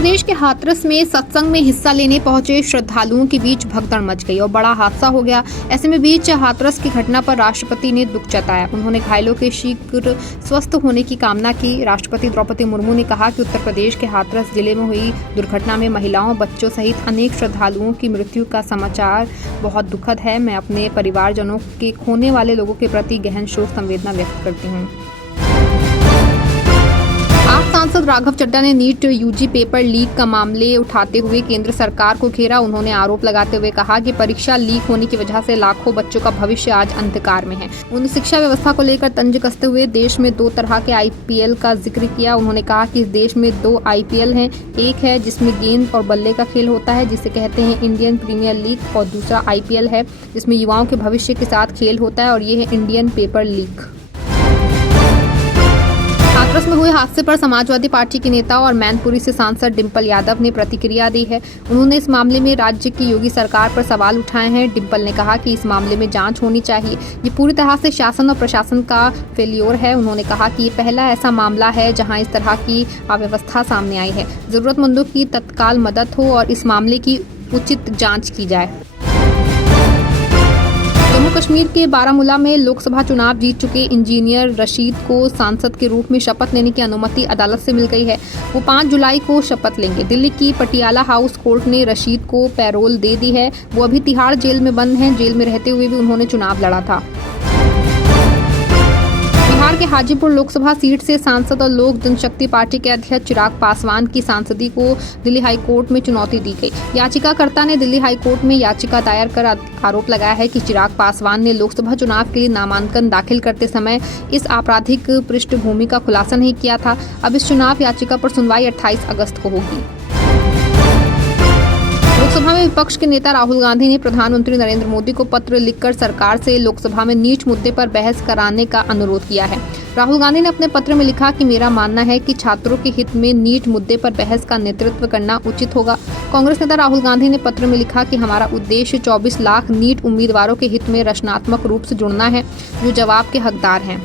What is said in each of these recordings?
प्रदेश के हाथरस में सत्संग में हिस्सा लेने पहुंचे श्रद्धालुओं के बीच भगदड़ मच गई और बड़ा हादसा हो गया। ऐसे में बीच हाथरस की घटना पर राष्ट्रपति ने दुख जताया। उन्होंने घायलों के शीघ्र स्वस्थ होने की कामना की। राष्ट्रपति द्रौपदी मुर्मू ने कहा कि उत्तर प्रदेश के हाथरस जिले में हुई दुर्घटना में महिलाओं, बच्चों सहित अनेक श्रद्धालुओं की मृत्यु का समाचार बहुत दुखद है। मैं अपने परिवारजनों के खोने वाले लोगों के प्रति गहन शोक संवेदना व्यक्त करती हूँ। आप सांसद राघव चड्ढा ने नीट यूजी पेपर लीक का मामले उठाते हुए केंद्र सरकार को घेरा। उन्होंने आरोप लगाते हुए कहा कि परीक्षा लीक होने की वजह से लाखों बच्चों का भविष्य आज अंधकार में है। उन्होंने शिक्षा व्यवस्था को लेकर तंज कसते हुए देश में 2 तरह के आईपीएल का जिक्र किया। उन्होंने कहा कि इस देश में 2 आईपीएल हैं, एक है जिसमें गेंद और बल्ले का खेल होता है जिसे कहते हैं इंडियन प्रीमियर लीग, और दूसरा आईपीएल है जिसमें युवाओं के भविष्य के साथ खेल होता है और ये है इंडियन पेपर लीक। हाथरस में हुए हादसे पर समाजवादी पार्टी के नेता और मैनपुरी से सांसद डिंपल यादव ने प्रतिक्रिया दी है। उन्होंने इस मामले में राज्य की योगी सरकार पर सवाल उठाए हैं। डिंपल ने कहा कि इस मामले में जांच होनी चाहिए। ये पूरी तरह से शासन और प्रशासन का फेल्योर है। उन्होंने कहा कि ये पहला ऐसा मामला है जहां इस तरह की अव्यवस्था सामने आई है। जरूरतमंदों की तत्काल मदद हो और इस मामले की उचित जाँच की जाए। जम्मू कश्मीर के बारामूला में लोकसभा चुनाव जीत चुके इंजीनियर रशीद को सांसद के रूप में शपथ लेने की अनुमति अदालत से मिल गई है। वो 5 जुलाई को शपथ लेंगे। दिल्ली की पटियाला हाउस कोर्ट ने रशीद को पैरोल दे दी है। वो अभी तिहाड़ जेल में बंद हैं। जेल में रहते हुए भी उन्होंने चुनाव लड़ा था। बिहार के हाजीपुर लोकसभा सीट से सांसद और लोक जनशक्ति पार्टी के अध्यक्ष चिराग पासवान की सांसदी को दिल्ली हाई कोर्ट में चुनौती दी गई। याचिकाकर्ता ने दिल्ली हाई कोर्ट में याचिका दायर कर आरोप लगाया है कि चिराग पासवान ने लोकसभा चुनाव के लिए नामांकन दाखिल करते समय इस आपराधिक पृष्ठभूमि का खुलासा नहीं किया था। अब इस चुनाव याचिका पर सुनवाई 28 अगस्त को होगी। लोकसभा में विपक्ष के नेता राहुल गांधी ने प्रधानमंत्री नरेंद्र मोदी को पत्र लिखकर सरकार से लोकसभा में नीट मुद्दे पर बहस कराने का अनुरोध किया है। राहुल गांधी ने अपने पत्र में लिखा कि मेरा मानना है कि छात्रों के हित में नीट मुद्दे पर बहस का नेतृत्व करना उचित होगा। कांग्रेस नेता राहुल गांधी ने पत्र में लिखा कि हमारा उद्देश्य 24 लाख नीट उम्मीदवारों के हित में रचनात्मक रूप से जुड़ना है जो जवाब के हकदार हैं।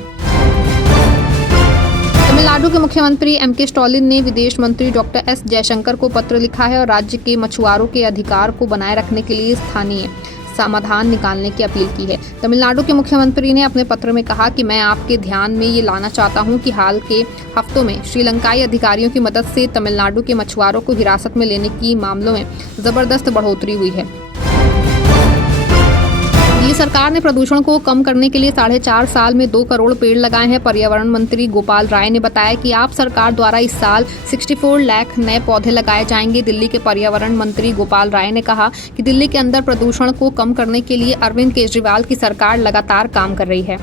तमिलनाडु के मुख्यमंत्री एम.के. स्टालिन ने विदेश मंत्री डॉक्टर एस. जयशंकर को पत्र लिखा है और राज्य के मछुआरों के अधिकार को बनाए रखने के लिए स्थानीय समाधान निकालने की अपील की है। तमिलनाडु के मुख्यमंत्री ने अपने पत्र में कहा कि मैं आपके ध्यान में ये लाना चाहता हूं कि हाल के हफ्तों में श्रीलंकाई अधिकारियों की मदद से तमिलनाडु के मछुआरों को हिरासत में लेने की मामलों में जबरदस्त बढ़ोतरी हुई है। दिल्ली सरकार ने प्रदूषण को कम करने के लिए 4.5 साल में 2 करोड़ पेड़ लगाए हैं। पर्यावरण मंत्री गोपाल राय ने बताया कि आप सरकार द्वारा इस साल 64 लाख नए पौधे लगाए जाएंगे। दिल्ली के पर्यावरण मंत्री गोपाल राय ने कहा कि दिल्ली के अंदर प्रदूषण को कम करने के लिए अरविंद केजरीवाल की सरकार लगातार काम कर रही है।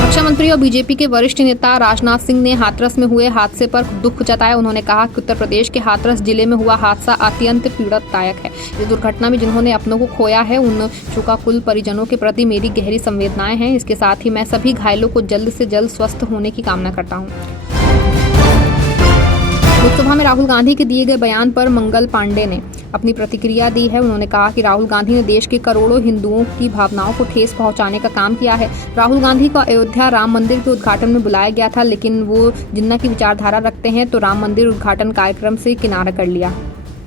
रक्षा मंत्री और बीजेपी के वरिष्ठ नेता राजनाथ सिंह ने हाथरस में हुए हादसे पर दुख जताया। उन्होंने कहा कि उत्तर प्रदेश के हाथरस जिले में हुआ हादसा अत्यंत पीड़ादायक है। इस दुर्घटना में जिन्होंने अपनों को खोया है उन शोकाकुल परिजनों के प्रति मेरी गहरी संवेदनाएं हैं। इसके साथ ही मैं सभी घायलों को जल्द से जल्द स्वस्थ होने की कामना करता हूँ। लोकसभा में राहुल गांधी के दिए गए बयान पर मंगल पांडे ने अपनी प्रतिक्रिया दी है। उन्होंने कहा कि राहुल गांधी ने देश के करोड़ों हिंदुओं की भावनाओं को ठेस पहुंचाने का काम किया है। राहुल गांधी को अयोध्या राम मंदिर के उद्घाटन में बुलाया गया था, लेकिन वो जिन्ना की विचारधारा रखते हैं तो राम मंदिर उद्घाटन कार्यक्रम से किनारा कर लिया।